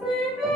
see me.